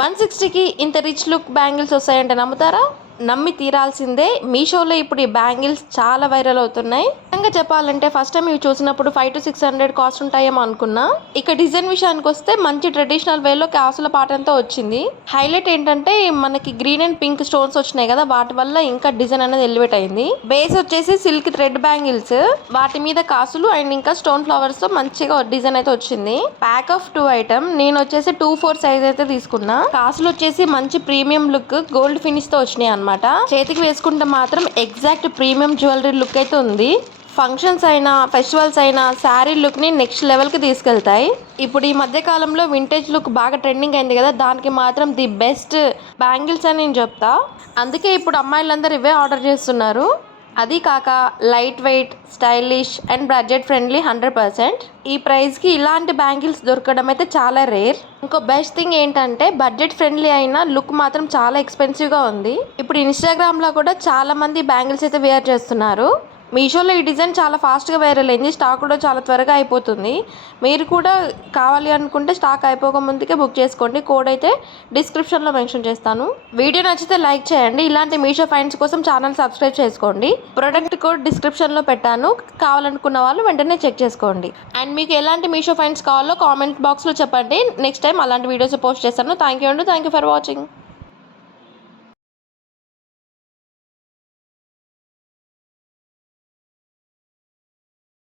160కి ఇంత rich look bangles వస్తాయంటే నమ్ముతారా? నమ్మి తీరాల్సిందే. మీషోలో ఇప్పుడు ఈ బ్యాంగిల్స్ చాలా వైరల్ అవుతున్నాయి. నిజంగా చెప్పాలంటే ఫస్ట్ టైం ఇవి చూసినప్పుడు 500 to 600 కాస్ట్ ఉంటాయేమో అనుకున్నా. ఇక డిజైన్ విషయానికి వస్తే మంచి ట్రెడిషనల్ వేలో కాసుల పాటంతో వచ్చింది. హైలైట్ ఏంటంటే మనకి గ్రీన్ అండ్ పింక్ స్టోన్స్ వచ్చినాయి కదా, వాటి వల్ల ఇంకా డిజైన్ అనేది ఎలివేట్ అయింది. బేస్ వచ్చేసి సిల్క్ థ్రెడ్ బ్యాంగిల్స్, వాటి మీద కాసులు అండ్ ఇంకా స్టోన్ ఫ్లవర్స్ తో మంచిగా డిజైన్ అయితే వచ్చింది. Pack of 2 item. నేను వచ్చేసి 2/4 సైజ్ అయితే తీసుకున్నా. కాసులు వచ్చేసి మంచి ప్రీమియం లుక్ గోల్డ్ ఫినిష్ తో వచ్చినాయి అన్నమాట. చేతికి వేసుకుంటే మాత్రం ఎగ్జాక్ట్ ప్రీమియం జ్యువెలరీ లుక్ అయితే ఉంది. ఫంక్షన్స్ అయినా ఫెస్టివల్స్ అయినా శారీ లుక్ని నెక్స్ట్ లెవెల్కి తీసుకెళ్తాయి. ఇప్పుడు ఈ మధ్య కాలంలో వింటేజ్ లుక్ బాగా ట్రెండింగ్ అయింది కదా, దానికి మాత్రం ది బెస్ట్ బ్యాంగిల్స్ అని నేను చెప్తా. అందుకే ఇప్పుడు అమ్మాయిలందరూ ఇవే ఆర్డర్ చేస్తున్నారు. అది కాక light weight, stylish and budget friendly 100%. ఈ ప్రైస్కి ఇలాంటి బ్యాంగిల్స్ దొరకడం అయితే చాలా రేర్. ఇంకో బెస్ట్ థింగ్ ఏంటంటే బడ్జెట్ ఫ్రెండ్లీ అయినా లుక్ మాత్రం చాలా ఎక్స్పెన్సివ్గా ఉంది. ఇప్పుడు ఇన్స్టాగ్రామ్లో కూడా చాలా మంది బ్యాంగిల్స్ అయితే వేర్ చేస్తున్నారు. మీషోలో ఈ డిజైన్ చాలా ఫాస్ట్గా వైరల్ అయింది. స్టాక్ కూడా చాలా త్వరగా అయిపోతుంది. మీరు కూడా కావాలి అనుకుంటే స్టాక్ అయిపోక ముందుకే బుక్ చేసుకోండి. కోడ్ అయితే డిస్క్రిప్షన్లో మెన్షన్ చేస్తాను. వీడియో నచ్చితే లైక్ చేయండి. ఇలాంటి మీషో ఫైండ్స్ కోసం ఛానల్ సబ్స్క్రైబ్ చేసుకోండి. ప్రొడక్ట్ కోడ్ డిస్క్రిప్షన్లో పెట్టాను, కావాలనుకున్న వాళ్ళు వెంటనే చెక్ చేసుకోండి. అండ్ మీకు ఎలాంటి మీషో ఫైండ్స్ కావాలో కామెంట్ బాక్స్లో చెప్పండి. నెక్స్ట్ టైం అలాంటి వీడియోస్ పోస్ట్ చేస్తాను. Thank you for watching.